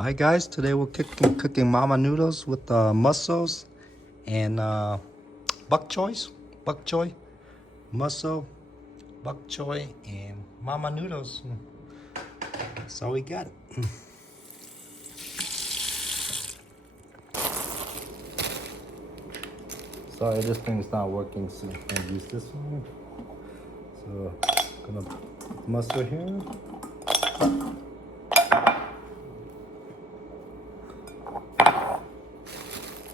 Hi guys, today we're cooking mama noodles with mussels and bok choy, mussel, bok choy, and mama noodles. That's all we got. Sorry, this thing's not working, so I'm gonna use this one. So, gonna put mussel here.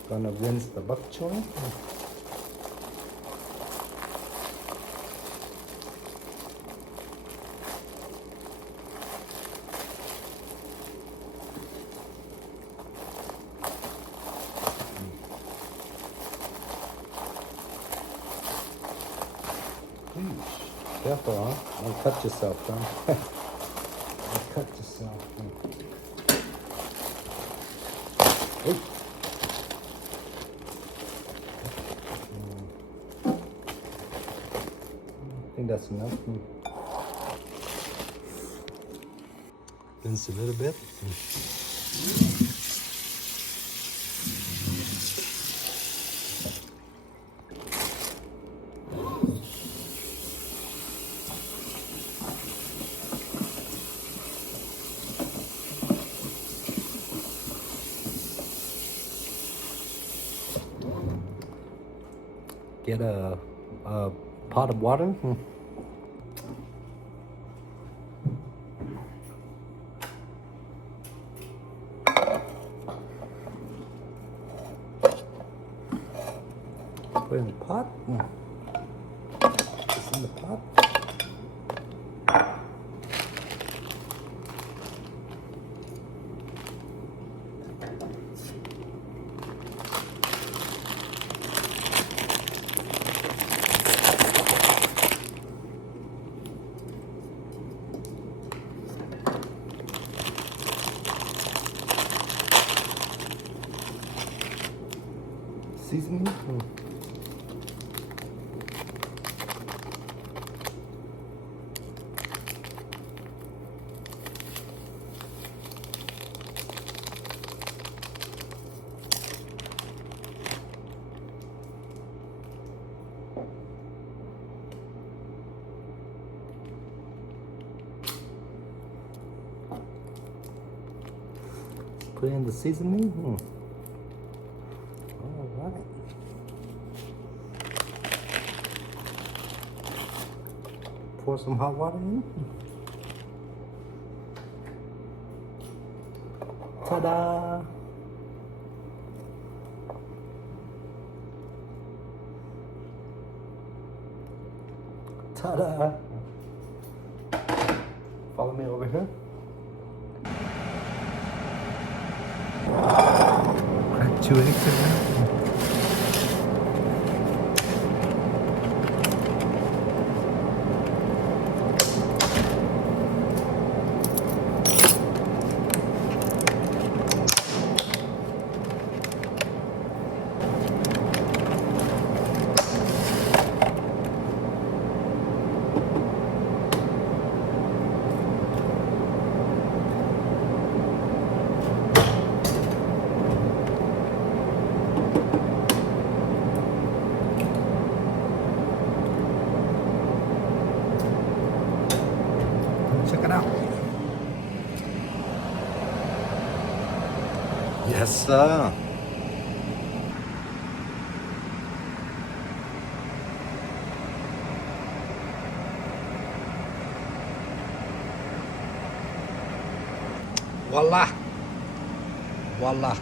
Gonna rinse the bok choy. Careful, huh? Don't cut yourself, huh? Don't cut yourself. Ooh. I think that's enough. Rinse a little bit. Get a pot of water. Put in the pot. This in the pot. Seasoning. Put in the seasoning. All right. Pour some hot water in. Ta-da! Ta-da! Follow me over here. Crack 2 eggs in there. Check it out. Yes, sir. Voila. Voila.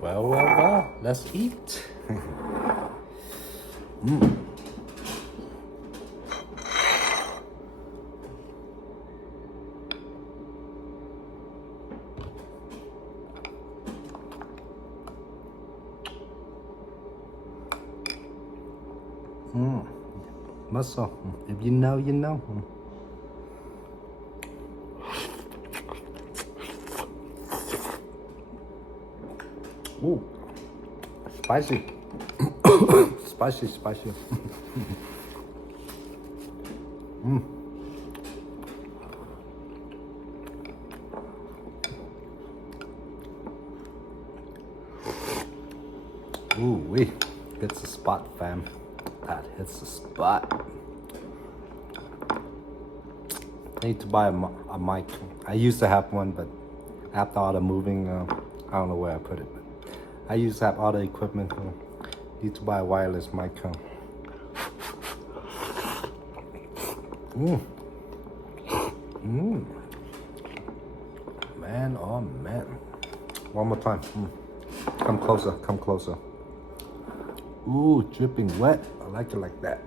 Well, let's eat. Mussel. If you know, you know. Ooh. Spicy. Spicy, spicy. Ooh, wee. Hits the spot, fam. That hits the spot. I need to buy a mic. I used to have one, but after all the moving, I don't know where I put it. But I used to have all the equipment. Need to buy a wireless mic. Man, oh man. One more time. Come closer, come closer. Ooh, dripping wet. I like it like that.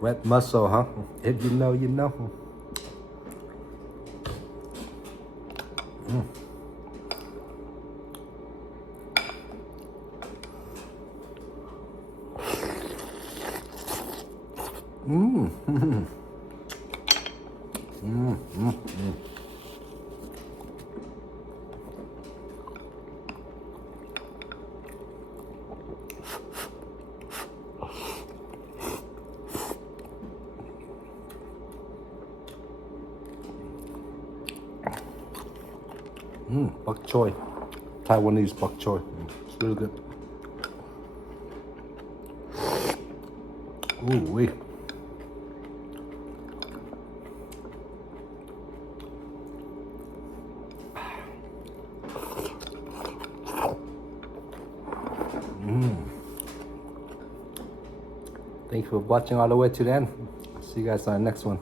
Wet muscle, huh? If you know, you know. Bok choy. Taiwanese bok choy. It's really good. Ooh, wee. Thank you for watching all the way to the end. See you guys on the next one.